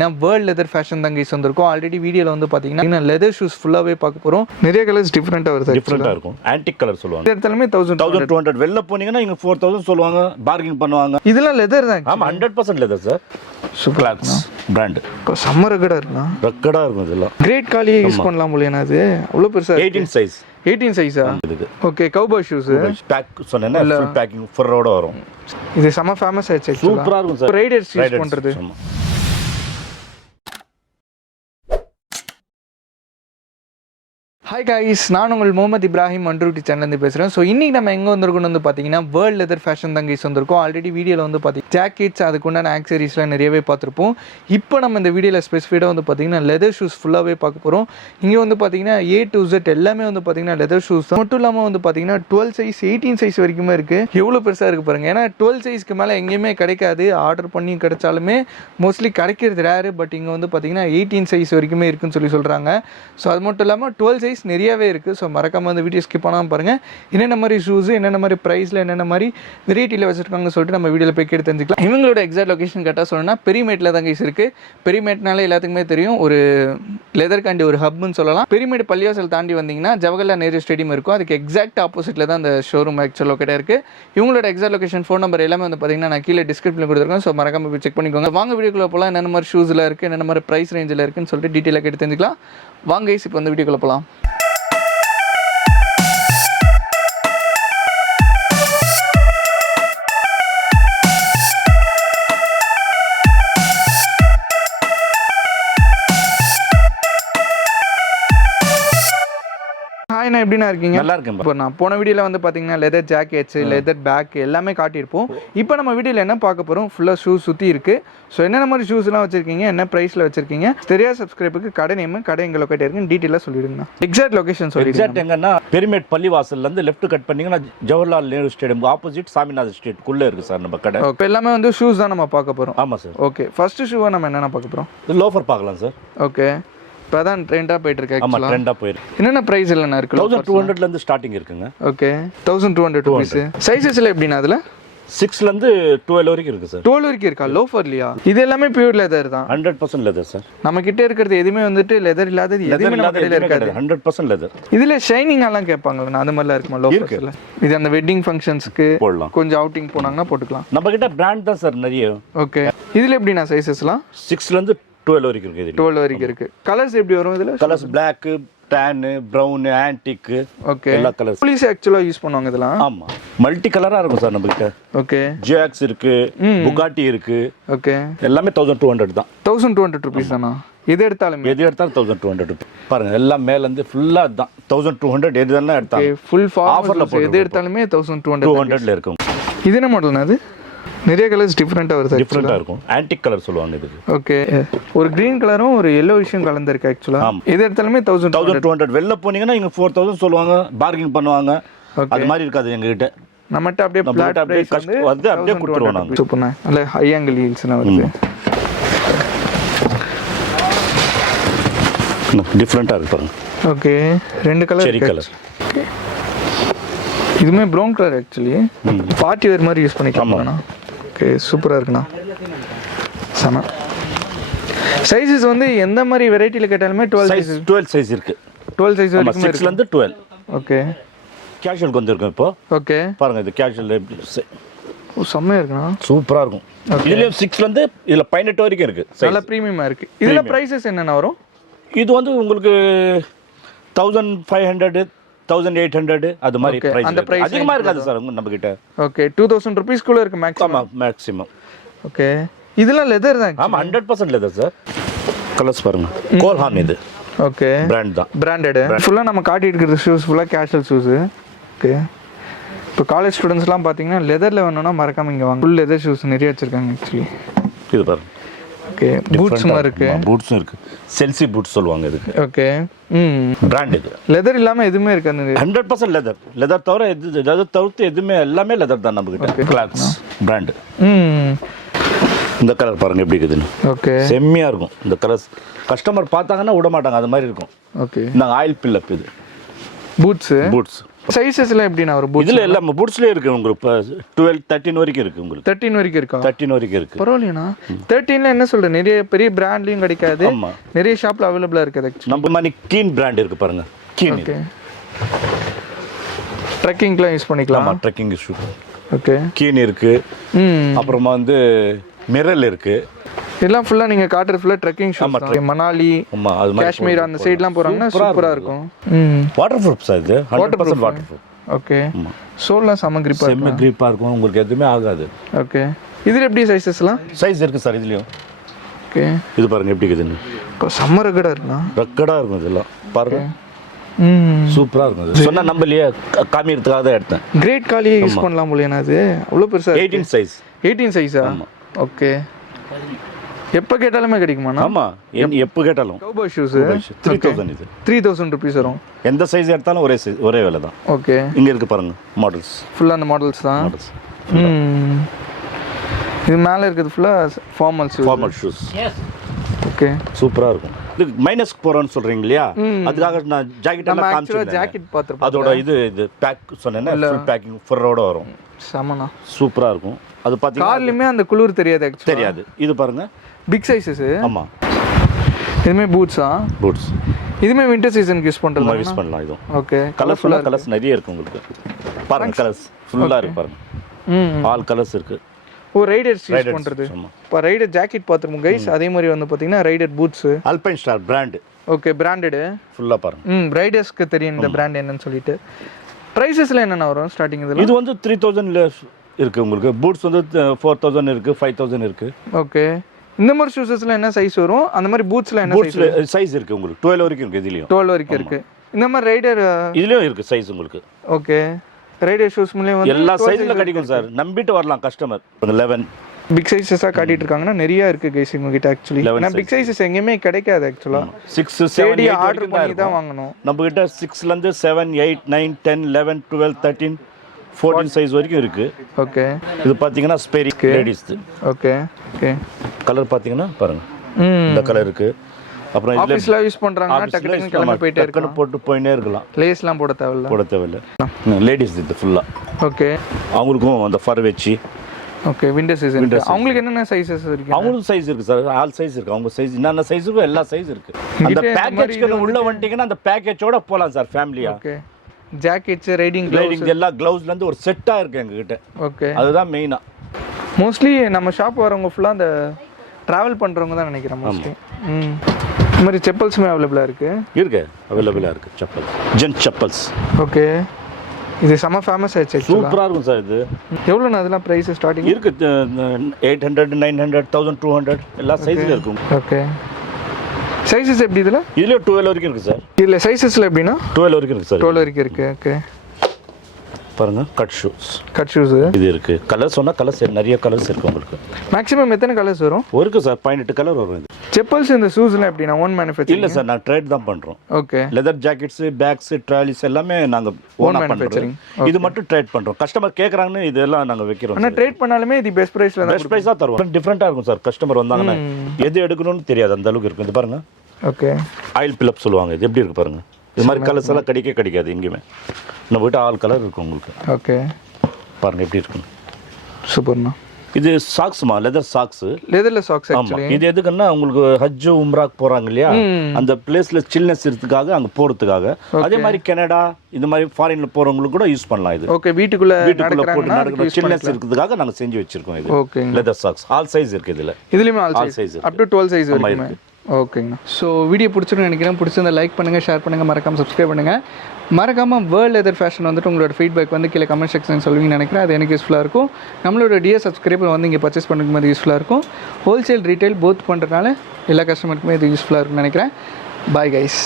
World leather fashion தான் guys வந்திருக்கும். Already வீடியோல வந்து பாத்தீங்கன்னா லெதர் ஷூஸ் ஃபுல்லாவே பார்க்க போறோம். நிறைய கலர்ஸ் டிஃபரெண்டா வருது. டிஃபரெண்டா இருக்கும். ஆன்டிக் கலர் சொல்லுவாங்க. இதெல்லாமே 1200 வெளில போனீங்கன்னா இங்க 4000 சொல்லுவாங்க. பார்கிங் பண்ணுவாங்க. இதெல்லாம் லெதர் தான். ஆமா 100% லெதர் சார். Clocks brand. இப்போ சம்மர் ரெக்கடா இருக்குனா? ரெக்கடா இருக்கும் இதெல்லாம். கிரேட் காலியே யூஸ் பண்ணலாம் போல. அது அவ்வளவு பெருசா 18 சைஸ். 18 சைஸா? ஓகே. Cowboy shoes. பேக் சொன்னேன்னா ஃபுல் பேக்கிங் ஃபுல்லோட வரும். இது செம ஃபேமஸ் ஆயிடுச்சு. சூப்பரா இருக்கும் சார். ரைடர்ஸ் யூஸ் பண்றது. ஹாய் காய்ஸ், நான் உங்கள் முகமது இப்ராஹிம் அன்ரூட்டி சேனல்லேருந்து பேசுகிறேன். ஸோ இன்றைக்கி நம்ம எங்கே வந்திருக்கோம்னு வந்து பார்த்தீங்கன்னா வேர்ல்ட் லெதர் ஃபேஷன் தான் கைஸ் வந்திருக்கோம். ஆல்ரெடி வீடியோவில் வந்து பார்த்தீங்கன்னா ஜாக்கெட்ஸ் அதுக்குண்டான ஆக்சரிஸ்லாம் நிறையவே பார்த்துருப்போம். இப்போ நம்ம இந்த வீடியோவில் ஸ்பெசிஃபைடாக வந்து பார்த்தீங்கன்னா லெதர் ஷூஸ் ஃபுல்லாகவே பார்க்க போகிறோம். இங்கே வந்து பார்த்தீங்கன்னா A to Z எல்லாமே வந்து பார்த்தீங்கன்னா லெதர் ஷூஸ் தான். மட்டும் இல்லாமல் வந்து பார்த்தீங்கன்னா 12 சைஸ் 18 சைஸ் வரைக்குமே இருக்குது. எவ்வளோ பெருசாக இருக்குது பாருங்கள். ஏன்னா 12 சைஸ்க்கு மேலே எங்கேயுமே கிடைக்காது. ஆர்டர் பண்ணி கிடைச்சாலுமே மோஸ்ட்லி கிடைக்கிறது ரேரு. பட் இங்கே வந்து பார்த்தீங்கன்னா 18 சைஸ் வரைக்குமே இருக்குன்னு சொல்கிறாங்க. ஸோ அது மட்டும் இல்லாமல் 12 சைஸ் நிறையவே இருக்குது. ஸோ மறக்காமல் அந்த வீடியோ ஸ்கிப் பண்ணாமல் பாருங்கள். என்னென்ன மாதிரி ஷூஸு, என்னென்ன மாதிரி ப்ரைஸில், என்னென்ன மாதிரி வெரைட்டியில் வச்சுருக்காங்கன்னு சொல்லிட்டு நம்ம வீடியோவில் போய் கேட்டு தெரிஞ்சுக்கலாம். இவங்களோட எக்ஸாக்ட் லொக்கேஷன் கரெக்டாக சொல்லணும்னா பெரிமேட்டில் தான் கைஸ் இருக்குது. பெரிமேட்னாலே எல்லாத்துக்குமே தெரியும், ஒரு லெதர் காண்டி ஒரு ஹப்னு சொல்லலாம். பெரிமேட் பள்ளிவாசல் தாண்டி வந்தீங்கன்னா ஜவஹர்லால் நேரு ஸ்டேடியம் இருக்கும். அதுக்கு எக்ஸாக்ட் ஆப்போசிட்டில் தான் அந்த ஷோரூம் ஆக்சுவல் லொக்கேட்டாக இருக்குது. இவங்களோட எக்ஸாக்ட் லொக்கேஷன், ஃபோன் நம்பர் எல்லாமே வந்து பார்த்தீங்கன்னா நான் கீழே டிஸ்கிரிப்ஷனில் கொடுத்துருக்கேன். ஸோ மறக்காமல் போய் செக் பண்ணிக்கோங்க. வாங்க வீடியோக்குள்ளே போகலாம். என்னென்ன மாதிரி ஷூஸில் இருக்குது, என்னென்ன மாதிரி ப்ரைஸ் ரேஞ்சில் இருக்குன்னு சொல்லிட்டு டீட்டெயிலாக கேட்டு தெரிஞ்சுக்கலாம். வாங்க கைஸ், இப்போ வந்து வீடியோக்குள்ளே போகலாம். ஹாய்ண்ணா, எப்படின்னா இருக்கீங்க? நல்லா இருக்கேன். இப்போ நான் போன வீடியோவில் வந்து பார்த்தீங்கன்னா லெதர் ஜாக்கெட்ஸ், லெதர் பேக் எல்லாமே காட்டியிருப்போம். இப்போ நம்ம வீடியோவில் என்ன பார்க்க போகிறோம், ஃபுல்லாக ஷூஸ் சுற்றி இருக்குது. ஸோ என்னென்ன மாதிரி ஷூஸ்லாம் வச்சிருக்கீங்க, என்ன ப்ரைஸில் வச்சிருக்கீங்க, தெரியாத சப்ஸ்கிரைபுக்கு கடை நேம், கடை எங்கே லொக்கேட் இருக்குன்னு டீட்டெயிலாக சொல்லிடுங்க. எக்ஸாக்ட் லொகேஷன் சொல்லி. எக்ஸாக்ட் எங்கன்னா பெரிமேட் பள்ளிவாசல்லேருந்து லெஃப்ட் கட் பண்ணிங்கன்னா ஜவஹர்லால் நேரு ஸ்டேடியம் ஆப்போசிட் சாமிநாத ஸ்ட்ரீட்குள்ளே இருக்குது சார் நம்ம கடை. இப்போ எல்லாமே வந்து ஷூஸ் தான் நம்ம பார்க்க போகிறோம். ஆமாம் சார். ஓகே, ஃபர்ஸ்ட் ஷூவை நம்ம என்னென்ன பார்க்க போகிறோம்? லோஃபர் பார்க்கலாம் சார். ஓகே, இப்போ தான் ட்ரெண்டாக போயிட்டு இருக்கு. ஆமா, ட்ரெண்டாக போயிருக்கு. என்னென்ன ப்ரைஸ் இல்லைண்ணா இருக்கு? 1200 ஸ்டார்டிங் இருக்குங்க. Okay, 1200 rupees. சைஸஸ்ல எப்படின்னா அதில் 6 12 வரைக்கும் இருக்கு சார். 12 வரைக்கும் இருக்கா? லோஃபர்லையா? இது எல்லாமே பியூர் லெதர் தான். 100% லெதர் சார். நம்ம கிட்ட இருக்கிறது எதுவுமே வந்துட்டு லெதர் இல்லாதது எதுவுமே நம்ம கடையில இருக்காது. 100% லெதர். இதுல ஷைனிங் எல்லாம் கேட்பாங்கல்ல, அந்த மாதிரிலாம் இருக்குமா லோஃபர்ஸ்ல? இது அந்த வெட்டிங் ஃபங்க்ஷன்ஸ்க்கு போடலாம், கொஞ்சம் அவுட்டிங் போனாங்கன்னா போட்டுக்கலாம். நம்ம கிட்ட பிராண்ட் தான் சார் நிறைய. ஓகே, இதுல எப்படின்னா சைஸஸ்லாம் 6 12 வரைக்கும் இருக்கு. 12 வரைக்கும் இருக்கு. கலர்ஸ் எப்படி வரும் இதுல? Colours Black, tan, brown, antique. Okay, எல்லா கலர்ஸ். போலீஸ் ஆக்சுவலா யூஸ் பண்ணுவாங்க இதெல்லாம். ஆமா, மல்டி கலரா இருக்கும் சார் நம்ம கிட்ட. ஓகே, ஜாக்ஸ் இருக்கு, புகாட்டி இருக்கு. ஓகே, எல்லாமே 1200 தான். 1200 ருபீஸ் தானா? எது எடுத்தாலும் 1200 ரூபாய். பாருங்க எல்லாம் மேல இருந்து ஃபுல்லா தான் 1200. எதுலாம் எடுத்தாலும் ஃபுல் ஆஃபர்ல எது எடுத்தாலுமே 1200 இருக்கும். இது என்ன மாடல்னா? அது நிறைய கலர்ஸ் டிஃபரெண்டா வருது. டிஃபரெண்டா இருக்கும். ஆன்டிக் கலர் சொல்லுவாங்க இதுக்கு. ஓகே, ஒரு கிரீன் கலரும் ஒரு yellow விஷயம் கலந்திருக்கு ஆக்சுவலா. எது எடுத்தாலுமே 1200. வெளில போனீங்கன்னா இங்க 4000 சொல்லுவாங்க. பார்கிங் பண்ணுவாங்க. அது மாதிரி இருக்காது எங்க கிட்ட. நம்மட்ட அப்படியே ஃபிளாட் பிரைஸ் வந்து அப்படியே கொடுத்துருவோம் நாங்க. சூப்பர்ண்ணா, நல்ல ஹை ஆங்கிள் ஹீல்ஸ்னா வருது. டிஃபரெண்டா இருக்கு பாருங்க. ஓகே, ரெண்டு கலர். செரி கலர். இதுமே brown colour actually. Party wear மாதிரி யூஸ் பண்ணிக்கலாம்ண்ணா. ஓகே, சூப்பரா இருக்குண்ணா. சம சைஸஸ் வந்து எந்த மாதிரி வெரைட்டில கேட்டாலுமே 12 சைஸ் இருக்கு. 12 சைஸ் வரைக்கும் 6 12. ஓகே, கேஷுவல் கொஞ்சம் இருக்கும் இப்போ. ஓகே, பாருங்க இது கேஷுவல். ஓ செமையா இருக்குண்ணா. சூப்பரா இருக்கும். இதுல 6 இதுல 18 வரைக்கும் இருக்கு. நல்ல பிரீமியமா இருக்கு. இதுல பிரைசஸ் என்னென்ன வரும்? இது வந்து உங்களுக்கு 1500 1800 அது மாதிரி பிரைஸ். அந்த பிரைஸ் அதிகமா இருக்காது சார் நம்ம கிட்ட. ஓகே, 2000 ரூபீஸ் குள்ள இருக்கு மேக்ஸிமம். ஓகே, இதெல்லாம் லெதர் தான். ஆமா, 100% லெதர் சார். கலர்ஸ் பாருங்க. கோல்ஹான் இது. ஓகே, பிராண்ட் தான். பிராண்டட். ஃபுல்லா நம்ம காட்டிட்டு இருக்கிற ஷூஸ் ஃபுல்லா கேஷுவல் ஷூஸ். ஓகே, இப்போ காலேஜ் ஸ்டூடெண்ட்ஸ்லாம் பார்த்தீங்கன்னா லெதர்ல வேணும்னா மறக்காம இங்க வாங்க. ஃபுல் லெதர் ஷூஸ் நிறைய வச்சிருக்காங்க ஆக்சுவலி. இது பாருங்க. ஓகே, பூட்ஸ்மா இருக்கு. பூட்ஸும் இருக்கு. செல்சி பூட்ஸ் சொல்லுவாங்க இதுக்கு. ஓகே, பிராண்ட் இது. லெதர் இல்லாம எதுவுமே இருக்காது. 100% லெதர். லெதர் தவிர லெதர் தவிர்த்து எதுவுமே எல்லாமே லெதர் தான் நம்ம கிட்ட. Clocks brand. இந்த கலர் பாருங்க எப்படி இருக்குதுன்னு. ஓகே, செம்மையா இருக்கும் இந்த கலர்ஸ். கஸ்டமர் பார்த்தாங்கன்னா விட மாட்டாங்க, அது மாதிரி இருக்கும். ஓகே, நாங்கள் ஆயில் பில்லப் இது பூட்ஸ். சைஸஸ்லாம் எப்படிண்ணா வரும் பூட்ஸ் இதில் எல்லாம் பூட்ஸ்லேயே இருக்குது உங்களுக்கு 12 13 வரைக்கும் இருக்குது உங்களுக்கு 13 வரைக்கும் இருக்கா 13 வரைக்கும் இருக்குது பரவாயில்லைண்ணா 13ல என்ன சொல்கிறேன் நிறைய பெரிய பிராண்ட்லையும் கிடைக்காது ஆமாம் நிறைய ஷாப்பில் அவைலபிளாக இருக்குது ஆக்சுவலி நம்ம மாதிரி கீன் பிராண்ட் இருக்குது பாருங்கள் கீன் ஓகே ட்ரெக்கிங்லாம் யூஸ் பண்ணிக்கலாம் ஆமாம் ட்ரெக்கிங் ஷூ ஓகே கீன் இருக்குது அப்புறமா வந்து மிரல் இருக்குது இதெல்லாம் ஃபுல்லாக நீங்கள் காட்டுறது ஃபுல்லாக ட்ரெக்கிங் ஷூ மணாலி ஆமாம் அது மாதிரி காஷ்மீர் அந்த சைட்லாம் போகிறாங்கன்னா சூப்பராக இருக்கும் வாட்டர் ப்ரூஃப் சார் இது 100% வாட்டர் ப்ரூஃப் ஓகே சோல்லாம் செம்ம கிரிப்பாக இருக்கும் செம்ம கிரிப்பாக இருக்கும் உங்களுக்கு எதுவுமே ஆகாது ஓகே இதில் எப்படி சைஸஸ்லாம் சைஸ் இருக்குது சார் இதுலேயும் ஓகே இது பாருங்கள் எப்படி இருக்குதுன்னு இப்போ செம்ம ரெக்கடாக இருக்குண்ணா ரெக்கடாக இருக்கும் இதெல்லாம் பாருங்கள் சூப்பராக இருக்கும் இது சொன்னால் நம்மளையே காமிக்கிறதுக்காக தான் எடுத்தேன் கிரேட் காலியை யூஸ் பண்ணலாம் போலியாண்ணா அது அவ்வளோ பெருசாக 18 சைஸ் 18 சைஸா ஓகே எப்போ கேட்டாலுமே கிடைக்குமாண்ணா ஆமாம் எப்போ கேட்டாலும் கௌபாய் ஷூஸ் 3000 இது 3000 ருபீஸ் வரும் எந்த சைஸ் எடுத்தாலும் ஒரே விலை தான் ஓகே இங்கே இருக்கு பாருங்க மாடல்ஸ் ஃபுல்லாக அந்த மாடல்ஸ் தான் இது மேலே இருக்கிறது ஃபுல்லாக ஃபார்மல் ஷூஸ் ஓகே சூப்பராக இருக்கும் இது மைனஸ்க்கு போகிறோன்னு சொல்கிறீங்க இல்லையா அதுக்காக நான் ஜாக்கெட் எல்லாம் காமிச்சிருக்கேன் ஜாக்கெட் பார்த்துருப்போம் அதோட இது பேக் சொன்னேன்னா ஃபுல் பேக்கிங் ஃபுல்லோட வரும் செமண்ணா சூப்பராக இருக்கும் அது பார்த்தீங்கன்னா கார்லையுமே அந்த குளிர் தெரியாது ஆக்சுவலி தெரியாது இது பாருங்க பிக் சைஸஸ் ஆமாம் இதுமே பூட்ஸா பூட்ஸ் இதுமே வின்டர் சீசனுக்கு யூஸ் பண்ணுறது யூஸ் பண்ணலாம் இதுவும் ஓகே கலர்ஃபுல்லாக கலர்ஸ் நிறைய இருக்கு உங்களுக்கு பாருங்க கலர்ஸ் ஃபுல்லாக இருக்கு பாருங்க ஆல் கலர்ஸ் இருக்கு ஓ ரைடர்ஸ் யூஸ் பண்ணுறது இப்போ ரைடர் ஜாக்கெட் பார்த்துருப்போம் கைஸ் அதே மாதிரி வந்து பார்த்தீங்கன்னா rider boots Alpine star brand okay branded ஃபுல்லாக பாருங்க ரைடர்ஸ்க்கு தெரியும் இந்த பிராண்ட் என்னன்னு சொல்லிட்டு ப்ரைஸஸ்ல என்னென்ன வரும் ஸ்டார்டிங் இதில் இது வந்து 3000 இருக்கு உங்களுக்கு பூட்ஸ் வந்து 4000 இருக்கு 5000 இருக்கு ஓகே இந்த மாதிரி ஷூஸஸ்ல என்ன சைஸ் வரும் அந்த மாதிரி பூட்ஸ்ல என்ன சைஸ் சைஸ் இருக்கு உங்களுக்கு 12 வரைக்கும் இருக்கு இதுலயும் 12 வரைக்கும் இருக்கு இந்த மாதிரி ரைடர் இதுலயும் இருக்கு சைஸ் உங்களுக்கு ஓகே ரைடர் ஷூஸ் மூலயே வந்து எல்லா சைஸ்ல கிடைக்கும் சார் நம்பிட்டு வரலாம் கஸ்டமர் 11 பிக் சைஸஸா காட்டிட்டு இருக்காங்கன்னா நிறைய இருக்கு கைஸ் உங்க கிட்ட ஆக்சுவலி நான் பிக் சைஸஸ் எங்கேயுமே கிடைக்காது ஆக்சுவலா 6 7 ஆர்டர் பண்ணி தான் வாங்கணும் நம்ம கிட்ட 6 ல இருந்து 7 8 9 10 11 12 13 14 சைஸ் வரைக்கும் இருக்கு ஓகே இது பாத்தீங்கன்னா ஸ்பெரிக் லேடிஸ் ஓகே ஓகே கலர் பாத்தீங்கன்னா பாருங்க இந்த கலர் இருக்கு அப்புறம் இதுல ஆபீஸ்ல யூஸ் பண்றாங்கன்னா டக்கு டக்கு கிளம்பி போயிட்டே இருக்கலாம் போட்டு போயினே இருக்கலாம் லேஸ்லாம் போட தேவையில்ல லேடிஸ் இது ஃபுல்லா ஓகே அவங்களுக்கும் அந்த ஃபர் வெச்சி ஓகே விண்டர் சீசன் அவங்களுக்கு என்னென்ன சைஸஸ் இருக்கு அவங்களுக்கு சைஸ் இருக்கு சார் ஆல் சைஸ் இருக்கு அவங்க சைஸ் என்னென்ன சைஸ் இருக்கோ எல்லா சைஸ் இருக்கு அந்த பேக்கேஜ்க்கு உள்ள வந்துட்டீங்கன்னா அந்த பேக்கேஜோட போலாம் சார் ஃபேமிலியா ஓகே ஜாக்கெட்ஸ் ரைடிங் எல்லா கிளவுஸ்ல இருந்து ஒரு செட்டா இருக்கு எங்க கிட்ட ஓகே அதுதான் மெயினா மோஸ்ட்லி நம்ம ஷாப் வரவங்க ஃபுல்லா அந்த டிராவல் பண்றவங்க தான் நினைக்கிறேன் மோஸ்ட்லி இந்த மாதிரி செப்பல்ஸுமே அவைலபிளா இருக்கு அவைலபிளா இருக்கு செப்பல் ஜென்ட் செப்பல்ஸ் ஓகே இது செம ஃபேமஸ் ஆயிடுச்சு சூப்பரா இருக்கும் சார் இது எவ்வளோண்ணா அதெல்லாம் ப்ரைஸ் ஸ்டார்டிங் இருக்கு 800 900 1200 எல்லா சைஸ்ல இருக்கும் ஓகே சைஸஸ் எப்படி இதில் இதுல 12 வரைக்கும் இருக்கு சார் இதில் சைஸஸ்ல எப்படின்னா 12 வரைக்கும் இருக்கு சார் 12 வரைக்கும் இருக்கு ஓகே பாருங்க கட் ஷூஸ் இது இருக்கு கலர்ஸ் சொன்னா கலர்ஸ் நிறைய கலர்ஸ் இருக்கு உங்களுக்கு மேக்ஸிமம் எத்தனை கலர்ஸ் வரும் இருக்கு சார் 18 கலர் வரும் இது செப்பல்ஸ் இந்த ஷூஸ்லாம் எப்படின்னா ஓன் மேனுஃபேக்சரிங் இல்ல சார் நான் ட்ரேட் தான் பண்றோம் okay leather jackets bags trollies எல்லாமே நாங்க ஓனா பண்றோம் இது மட்டும் ட்ரேட் பண்றோம் கஸ்டமர் கேக்குறாங்கன்னு இதெல்லாம் நாங்க வைக்கிறோம் ஆனா ட்ரேட் பண்ணாலுமே இது பெஸ்ட் பிரைஸ்ல தான் பெஸ்ட் பிரைஸா தருவோம் டிஃபரெண்டா இருக்கும் சார் கஸ்டமர் வந்தாங்கன்னா எது எடுக்கணும்னு தெரியாது அந்த அளவுக்கு இருக்கும் இது பாருங்க ஓகே ஆயில் பில்அப் சொல்லுவாங்க இது எப்படி இருக்கு பாருங்க இது மாதிரி கலர்ஸ் எல்லாம் கிடைக்காது எங்கேயுமே நம்ம கிட்ட ஆல் கலர் இருக்கும் உங்களுக்கு ஓகே பாருங்க எப்படி இருக்கு சூப்பர்ண்ணா இது சாக்ஸ்மா லெதர் சாக்ஸ் லெதர்ல சாக்ஸ் ஆக்சுவலி இது எதுக்குன்னா உங்களுக்கு ஹஜ் உம்ராக்கு போறாங்க இல்லையா அந்த பிளேஸ்ல சில்னஸ் இருக்கிறதுக்காக அங்க போறதுக்காக அதே மாதிரி கனடா இந்த மாதிரி ஃபாரின்ல போறவங்களுக்கு கூட யூஸ் பண்ணலாம் இது ஓகே வீட்டுக்குள்ள போட்டு நடக்கிற சில்னஸ் இருக்கிறதுக்காக நாங்க செஞ்சு வச்சிருக்கோம் இது okay leather socks all size இருக்கு இதுலயுமே all size up to 12 size வரைக்கும் ஓகேங்கண்ணா ஸோ வீடியோ பிடிச்சிருன்னு நினைக்கிறேன் பிடிச்சிருந்தா லைக் பண்ணுங்கள் ஷேர் பண்ணுங்கள் மறக்காமல் சப்ஸ்கிரைப் பண்ணுங்கள் மறக்காமல் வேர்ல்ட் லெதர் ஃபேஷன் வந்துட்டு உங்களோட ஃபீட்பேக் வந்து கீழே கமெண்ட் செக்ஷன் சொல்லுவீங்கன்னு நினைக்கிறேன் அது எனக்கு யூஸ்ஃபுல்லாக இருக்கும் நம்மளோட டியர் சப்ஸ்கிரைபர் வந்து இங்கே பர்ச்சேஸ் பண்ணுறது மாதிரி யூஸ்ஃபுல்லாக இருக்கும் ஹோல்சேல் ரீட்டைல் போத் பண்ணுறதுனால எல்லா கஸ்டமருக்குமே இது யூஸ்ஃபுல்லாக இருக்கும்னு நினைக்கிறேன் பாய் கைஸ்